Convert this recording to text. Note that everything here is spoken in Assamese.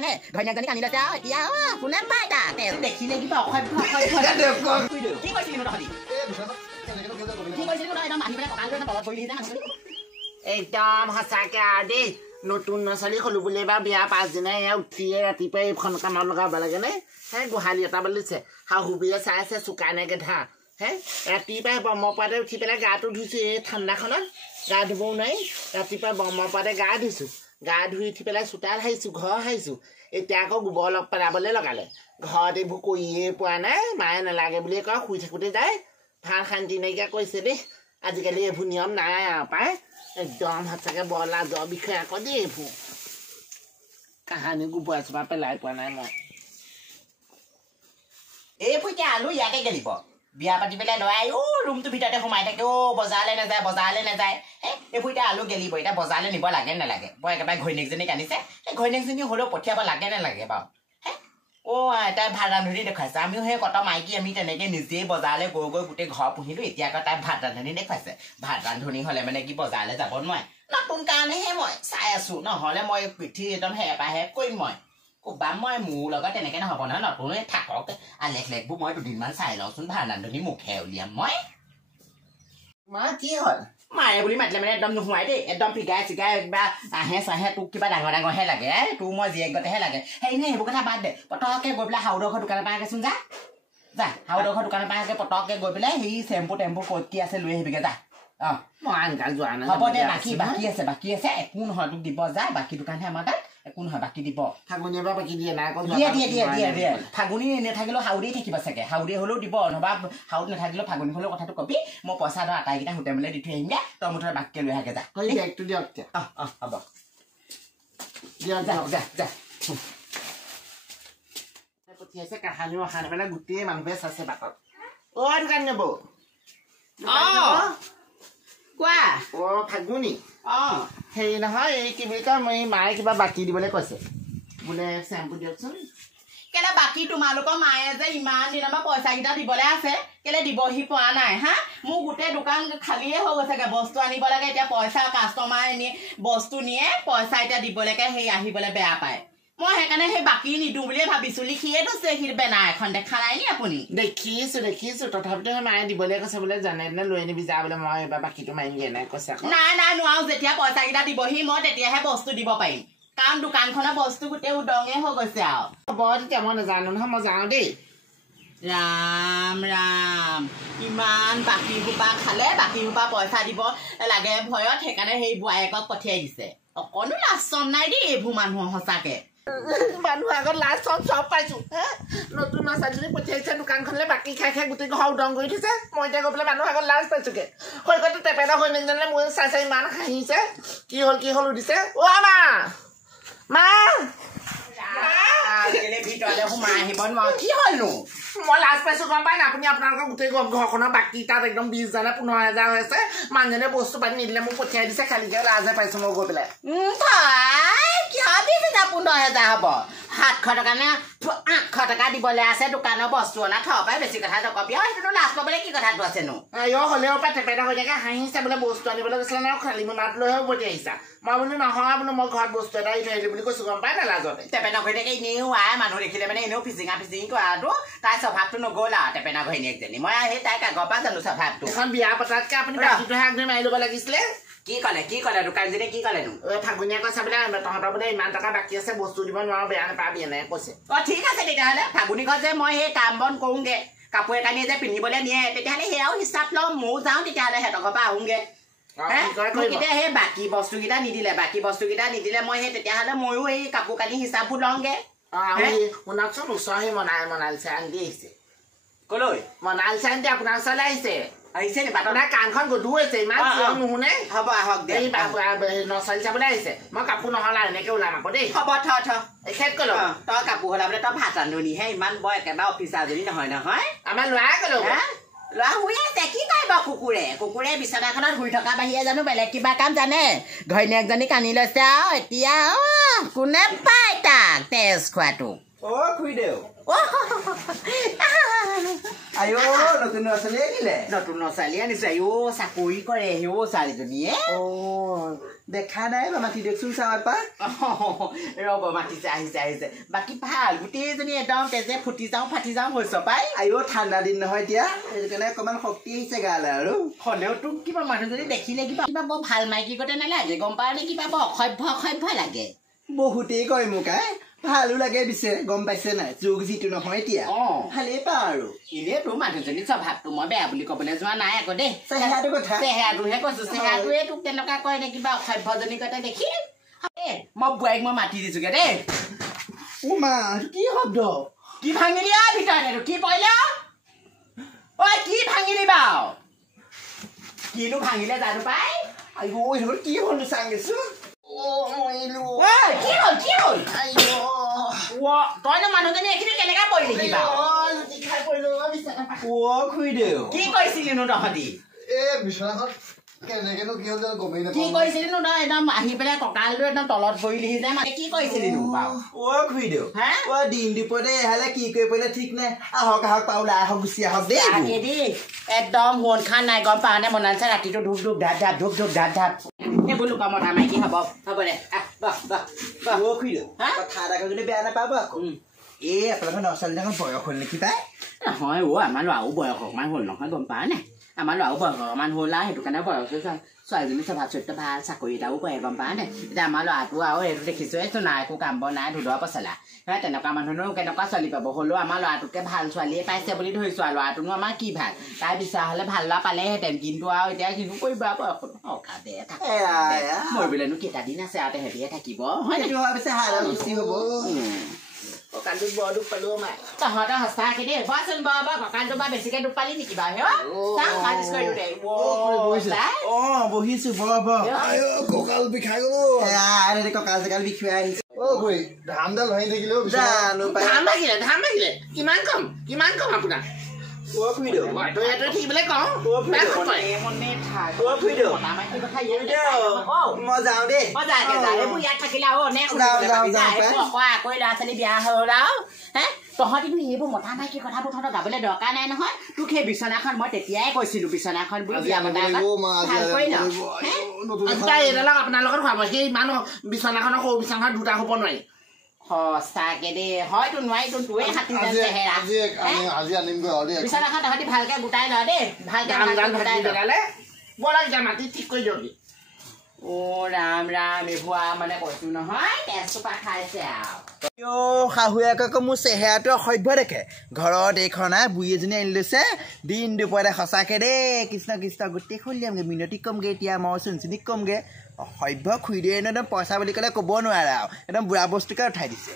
জানে ঘৈণীয়েকজনী কান্দি লৈছে আৰু এতিয়া কোনে পাই তাক দেখিলে কিবা অসভ্য কি কৈছিলি নো তহঁতি কি কৈছিলি তই একদম আহি পেলাই কঁকাল তলত পৰিলি একদম সঁচাকে আৰু দেই নতুন নচলি হলো বুলি বা বিয়া পাছদিনা এয়া উঠিয়ে ৰাতিপুৱাই এইখন কামত লগাব লাগে নে হে গোহালি এটা বুলিছে শাহু বিয়ে চাই আছে চোকা নে গেধা হে ৰাতিপুৱাই ব্ৰহ্মপুৱাতে উঠি পেলাই গাটো ধুইছো এই ঠাণ্ডাখনত গা ধুবও নোৱাৰি ৰাতিপুৱা ব্ৰহ্মপুৱাতে গা ধুইছো গা ধুই উঠি পেলাই চোতাল হাৰিছো ঘৰ হাৰিছো এতিয়া আকৌ গোবৰ লগ পেলাবলৈ লগালে ঘৰত এইবোৰ কৰিয়ে পোৱা নাই মায়ে নালাগে বুলিয়ে কয় শুই থাকোঁতে যায় ভাল শান্তি নাইকিয়া কৈছে দেই আজিকালি এইবোৰ নিয়ম নাই আৰু পায় একদম সঁচাকে বৰ লাজৰ বিষয়ে আকৌ দেই এইবোৰ কাহানি গোবৰ এচপা পেলাই পোৱা নাই মই এইবোৰ এতিয়া আলু ইয়াতে গেলিব বিয়া পাতি পেলাই লৰাই ৰুমটোৰ ভিতৰতে সোমাই থাকে বজাৰলৈ নাযায় এইবোৰ এতিয়া আলু গেলিব এতিয়া বজাৰলৈ নিব লাগে নালাগে বৰ একেবাৰে ঘৈণীয়েকজনীক আনিছে সেই ঘৈণীয়েকজনী হ'লেও পঠিয়াব লাগে নালাগে বাৰু তাই ভাত ৰান্ধনি দেখুৱাইছে আমিও সেই কত মাইকী আমি তেনেকে নিজেই বজাৰলৈ গৈ গোটেই ঘৰ পুহিলো এতিয়া আকৌ তাই ভাত ৰান্ধনি দেখুৱাইছে ভাত ৰান্ধনি হ'লে মানে কি বজাৰলৈ যাব নোৱাৰে নতুন কাৰণেহে মই চাই আছো নহ'লে মই পিঠি একদম হেপাহে কৰিম মই ক'বা মই মোৰ লগত তেনেকে নহ'ব নহয় নতুন থাকক লেখবোৰ মই দুদিনমান চাই লওঁচোন ভাত ৰান্ধনি মুখে উলিয়াম মই মা কি হ'ল মায়ে বুলি মাতিলে মানে একদম নোহোৱাই দেই একদম পিগাই চিগাই কিবা আহে চাহে তোক কিবা ডাঙৰ ডাঙৰহে লাগে তোৰ মই জীয়েকগতেহে লাগে সেইনে সেইবোৰ কথা বাদ দে পটককৈ গৈ পেলাই হাউদৰ দোকানৰ পৰা আহেচোন যা হাউদৰ দোকানৰ পৰা আহে পটককৈ গৈ পেলাই সেই চেম্পু টেম্পু ক'ত কি আছে লৈ আহিবিগে যা মই আনকাল যোৱা নাই হ'ব দে বাকী আছে একো নহয় তোক দিব যা বাকী দোকানহে আমাৰ তাত একো নহয় বাকী দিব ফাগুনীৰ পৰা বাকী দিয়ে নাই দিয়ে ফাগুনী নাথাকিলেও হাউদি থাকিব চাগে হাউদি হ'লেও দিব নহবা হাউদ নাথাকিলেও ফাগুনী হ'লেও কথাটো কবি মই পইচা ধৰ আটাইকেইটা হোটেললৈ দি থৈ আহিমগে তই মুঠতে বাকীকে লৈ আহাগে যা বেগটো দিয়ক হ'ব দিয়ক যা পঠিয়াইছে কাহানিও অহা নাই মানে গোটেই মানুহে চাইছে বাটত দোকান নেব কোৱা ফাগুনী হেৰি নহয় এই কি বুলি কয় মই মায়ে কিবা বাকী দিবলৈ কৈছে বোলে চেম্পু দিয়কচোন কেলে বাকী তোমালোকৰ মায়ে যে ইমান দিনৰ পৰা পইচাকেইটা দিবলৈ আছে কেলে দিবহি পোৱা নাই মোৰ গোটেই দোকান খালিয়ে হৈ গৈছেগে বস্তু আনিব লাগে এতিয়া পইচা কাষ্টমাৰ নিয়ে বস্তু নিয়ে পইচা এতিয়া দিবলৈকে সেই আহিবলৈ বেয়া পায় মই সেইকাৰণে সেই বাকী নিদিওঁ বুলিয়ে ভাবিছো লিখিয়ে থৈছে সি বেনাৰ এখন দেখা নাই নি আপুনি দেখিছো তথাপিতো সেই মায়ে দিবলৈ কৈছে বোলে জানে নে লৈ আনিবি যা বোলে মই এইবাৰ বাকীটো মাৰিমগে নাই কৈছে নাই নোৱাৰো যেতিয়া পইচাকেইটা দিবহি মই তেতিয়াহে বস্তু দিব পাৰিম কাৰণ দোকানখনৰ বস্তু গোটেই উদঙে হৈ গৈছে আৰু হ'ব তেতিয়া মই নাজানো নহয় মই যাওঁ দেই ৰাম ইমান বাকী সোপা খালে বাকী সোপা পইচা দিব লাগে ভয়ত সেইকাৰণে সেই বোৱাৰীয়েকক পঠিয়াই দিছে অকণো লাজ চম নাই দেই এইবোৰ মানুহৰ সঁচাকে মানুহ আগত লাজ চব পাইছো নতুন ছোৱালীজনী পঠিয়াইছে দোকানখনলৈ বাকী খাই গোটেই ঘৰ উদং কৰি থৈছে মই এতিয়া গৈ পেলাই মানুহ আগত লাজ পাইছোগে সৈকতে টেপেটা হৈ নেকি মোৰ চাই ইমান হাঁহিছে কি হ'ল সুধিছে মা ভিতৰতে সোমাই আহিব নোৱাৰো কি হ'লনো মই লাজ পাইছো গম পাই না আপুনি আপোনালোকৰ গোটেই ঘৰখনৰ বাকী তাত একদম 20,000 15,000 হৈ আছে মানুহজনে বস্তু পাতি নিদিলে মোক পঠিয়াই দিছে খালিকে লাজে পাইছো মই গৈ পেলাই কিয় 15,000 হ'ব 700 টকা নে 800 টকা দিবলৈ আছে দোকানৰ বস্তু অনা থ পাই বেছি কথা নকবি সেইটোনো লাজ পাবলৈ কি কথাটো আছেনো হ'লেও পাই টেপেটা হৈ থাকে হাঁহিছে বোলে বস্তু আনিবলৈ গৈছিলে ন খালি মোনাত লৈহে পঠিয়াইছা মই বোলো নহয় বোলো মই ঘৰত বস্তু এটা থৈ আহিলো বুলি কৈছো গম পাই না লাজতে টেপেটা হৈ থাকে এনেও মানুহ দেখিলে মানে এনেও ফিচিঙি কৰাটো তাই স্বভাৱটো নগ'ল আৰু টেপেটা ঘৈণীয়েকজনী মই সেই তাইক আগৰ পৰা জানো স্বভাৱটো এখন বিয়া পতাতকে আপুনি বাকীটোহে আগধৰি মাৰি ল'ব লাগিছিলে কি ক'লে দোকানজনে কি ক'লেনো ফাগুনীয়ে কৈছে বোলে তহঁতৰ বোলে ইমান টকা বাকী আছে বস্তু দিব নোৱাৰো বেয়া নাপাবি এনেকৈ কৈছে ঠিক আছে তেতিয়াহ'লে ফাগুনী কয় যে মই সেই কাম বন কৰোঁগে কাপোৰ কানি যে পিন্ধিবলৈ নিয়ে তেতিয়াহ'লে সেয়াও হিচাপ ল'ম ময়ো যাওঁ তেতিয়াহ'লে সিহঁতৰ ঘৰৰ পৰা আহোঁগে এতিয়া সেই বাকী বস্তুকেইটা নিদিলে মই সেই তেতিয়াহ'লে ময়ো এই কাপোৰ কানি হিচাপবোৰ লওঁগে শুনকচোন ওচৰ সেই মনালিছে আনি আহিছে ক'লৈ মনালিছে আনি আপোনাৰ ওচৰলৈ আহিছে নি বাটৰ কাণখন গধুৰ হৈছে ইমান নুশুনে হ'ব আহক দেই নচালি চাবলৈ আহিছে মই কাপোৰ নহ'লে এনেকে ওলাম আকৌ দেই হ'ব এখেত ক'লো তই কাপোৰ হ'লা বোলে তই ভাত ৰান্ধনিহে ইমান বৰ একেবাৰে অফিচাৰজনী নহয় আমাৰ ল'ৰাই ক'লো ল'ৰা শুই আছে কি কৰিব কুকুৰে বিচনাখনত শুই থকা বাহিৰে জানো বেলেগ কিবা কাম জানে ঘৈণীয়েকজনী কান্দি লৈছে আৰু এতিয়া কোনে পায় তাক তেজ খোৱাটো খুইদেউ আয়ো নতুন নচালী আনিলে নতুন নচালী আনিছে আয়ো চাকৰি কৰে হেও ছোৱালীজনীয়ে দেখা নাই বা মাতি দিয়কচোন চাপা ৰ'ব মাতিছে আহিছে বাকী ভাল গোটেইজনী একদম তেজে ফুটি যাওঁ ফাটি যাওঁ হৈছ পাই আয়ো ঠাণ্ডা দিন নহয় এতিয়া সেইটো কাৰণে অকণমান শক্তি আহিছে গালে আৰু হ'লেও তোক কিবা মানুহজনী দেখিলে কিবা বৰ ভাল মাইকী গতে নালাগে গম পাৱ নে কিবা বৰ অসভ্য লাগে বহুতেই কয় মোক ভালো লাগে পিছে গম পাইছে নাই যুগ যিটো নহয় এতিয়া ভালেই পাওঁ আৰু এনেই তোৰ মানুহজনী স্বভাৱটো মই বেয়া বুলি ক'বলৈ যোৱা নাই আকৌ দেই চেহেৰাটো কথা চেহেৰাটোহে কৈছো চেহেৰাটোৱে তোক তেনেকুৱা কয় নে কিবা অসভ্যজনী গতে দেখি মই বোৱাৰীক মই মাতি দিছোগে দেই মা কি শব্দ কি ভাঙিলি ভিতৰতে কি পৰিলে ঐ কি ভাঙিলি বাৰু কিনো ভাঙিলে জানো পাই আইও এইবোৰ কি হ'ল চাংগেছো তইনো মানুহজনী এইখিনি কেনেকা পৰিলি কিবা কি কৰিছিলিনো তহঁতি কি কৰিছিলিনো তই একদম আহি পেলাই কঁকালটো একদম তলত পৰিলিহি যে মানে কি কৰিছিলিনো দিন দুপৰতে এহালে কি কৰি পৰিলে ঠিক নাই আহক পাউলা আহক গুচি আহক দেই একদম মন খান নাই গম পাৱ নে মনাইছে ৰাতিটো ধূপ ধূপ ধাপ ধাপ ধূপ ধূপ ধাপ ধাপ এইবোৰ লোকা মতা মাইকী হ'ব দে কথা এটা যদি বেয়া নাপাব আকৌ এই আপোনালোকৰ নচালীজনৰ বয়স হ'ল নেকি পাই নহয় আমাৰ ল'ৰাও বয়স অকণমান হ'ল নহয় গম পাৱ নে আমাৰ ল'ৰাও বয়স অকণমান হ'ল আৰু সেইটো কাৰণে বয়স ছোৱালীজনী স্বভাৱ চৰিত্ৰ ভাল চাকৰি এটাও কৰে গম পাৱ নে এতিয়া আমাৰ ল'ৰাটো আৰু এইটো দেখিছোৱেইতো নাই একো কাম বন নাই ধুদৰ পচলা তেনেকুৱা মানুহনো কেনেকুৱা ছোৱালী পাব হ'লেও আমাৰ ল'ৰাটোকে ভাল ছোৱালীয়ে পাইছে বুলি ধৰিছোঁ আৰু ল'ৰাটোনো আমাৰ কি ভাল তাই বিচৰা হ'লে ভাল ল'ৰা পালেহেঁতেন কিন্তু আৰু এতিয়া কিনো কৰিব মৰিবলৈনো কেইটা দিন আছে আৰু তেহেঁতিয়ে থাকিব কঁকালটোত বৰ দুখ পালো মাই তহঁতৰ সঁচাকে দেই বচোন কঁকালটো বা বেছিকে দুখ পালি নেকি বাৰু বহিছো কঁকাল বিষাই গলো কঁকাল চকাল বিষুৱাই আহিছে ধানডাল ভাঙি থাকিলেও ধান ভাগিলে কিমান কম আপোনাৰ থাকিবলৈ কওঁ মই যাওঁ দেই ইয়াত থাকিলে আৰু আকৌ ল'ৰা ছোৱালী বিয়া হ'ল আৰু তহঁতিনো এইবোৰ মতা মাইকী কথাবোৰ তহঁতৰ গাবলৈ দৰকাৰ নাই নহয় তোক সেই বিচনাখন মই তেতিয়াই কৈছিলো বিচনাখন বুলি বিয়া বনাই এইডালক আপোনাৰ লগত খুৱাব সেই ইমান বিচনাখনৰ সৰু বিচনাখন দুটা হ'ব নোৱাৰি সঁচাকে দেই হয়তো নোৱাৰিতো তোৰে হাতী বিচনাখন তহঁতি ভালকে গোটাই ল দেই ভালকে মাটি ঠিক কৰি দিয়ক ৰাম এইবোৰ মানে কৈছো নহয় তেজটোপা খাইছে আৰু শাহুৱেক আকৌ মোৰ চেহেৰাটো অসভ্য দেখে ঘৰত এইখন বুঢ়ী এজনী আনি লৈছে দিন দুপৰতে সঁচাকে দেই কৃষ্ণ গোটেই খলিয়ামগে মিনতিক কমগে এতিয়া মই চুনচুনিক কমগে অসভ্য খুই দিয়ে একদম পইচা বুলি ক'লে ক'ব নোৱাৰা আৰু একদম বুঢ়া বস্তুকে উঠাই দিছে